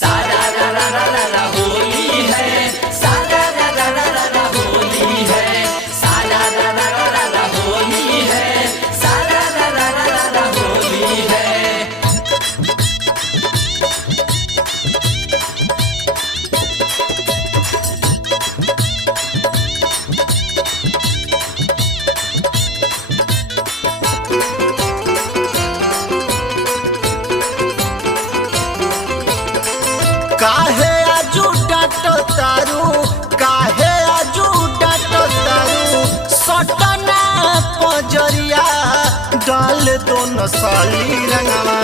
सारा रा रा रा रा रा होली है, सारा रा रा रा रा रा होली है, सारा रा रा रा रा रा होली है, सारा रा रा रा रा रा होली है। काहे आजू डाटो तारू, काहे आजू डाटो तारू, सटना पजरिया डाल दो नसाली रंगवा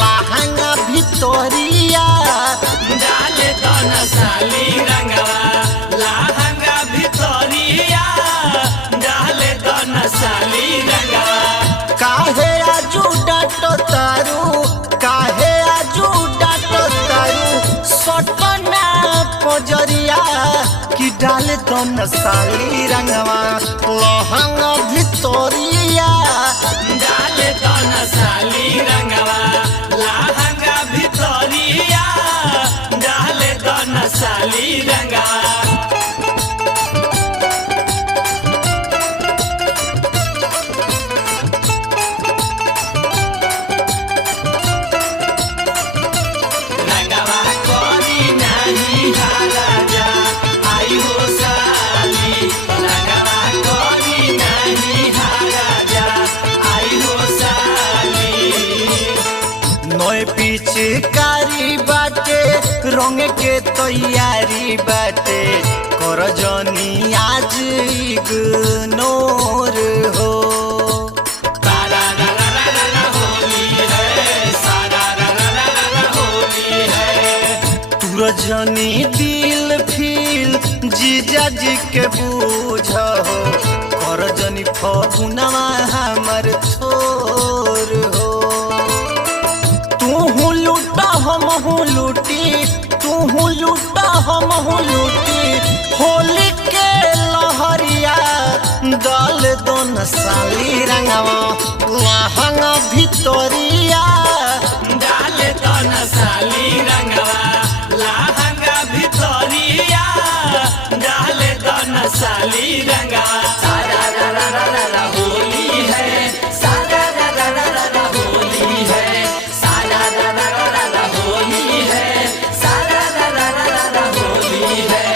लहंगा भितरिया, डाल दो नसाली रंगवा लहंगा भितरिया, डाल दो नसाली रंगवा। काहे आजू डाटो तारू, काहे आजू डाटो तारू, सटना पजरिया कि डाल दो नसाली रंगवा लहंगा भितरिया, डाल दो नसाली रंगवा लहंगा भितरिया, डाल दो नसाली रंगवा। रंगवा कोरी नहीं राजा आई हो साली, रंगवा कोरी नहीं राजा आई हो साली। नए पिचकारी बाटे रंग के तैयारी बाटे, कर जनी आज इग्नोर हो। सारा रा रा रा रा रा होली है, सारा रा रा रा रा रा होली है। तुर जनी दिल फील जीजा जी के बूझ हो, कर जनी फगुनवा हमर छोर हो। तू लूटा हम लूटी, तू लूटा हम लूटी, होली के लहरिया डाल दो नसाली रंगवा लहंगा भितरिया, डाल दो नसाली रंगवा लहंगा भितरिया, डाल दो नसाली रंगवा। सारा रा रा रा रा रा होली है, सारा रा रा रा रा रा होली है, सारा रा रा रा रा रा होली है, सारा रा रा रा रा रा होली है।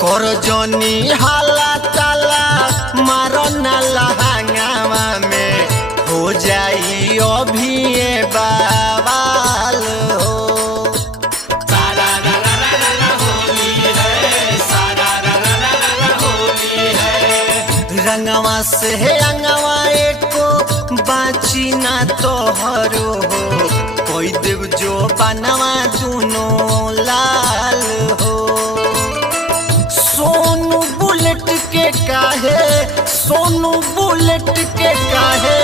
कर जनी हाला ताला मारो ना लहंगावा में हो जाई अभी ये बाबाल हो। सारा रा रा रा रा रा होली है, सारा रा रा रा रा रा होली है। रंगवा से अंगवा एको बाची ना तोहरो हो, कोई देव जो बनवा दोनों लाल हो। सोनू बुलेट के काहे, सोनू बुलेट के काहे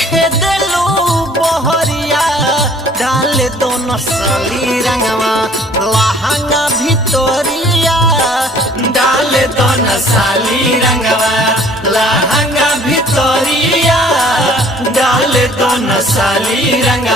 खेदलो बहरिया, डाल दो नसाली रंगवा लहंगा भितरिया, डाल दो नसाली रंगवा लहंगा भितरिया, डाल दो नसाली रंगवा।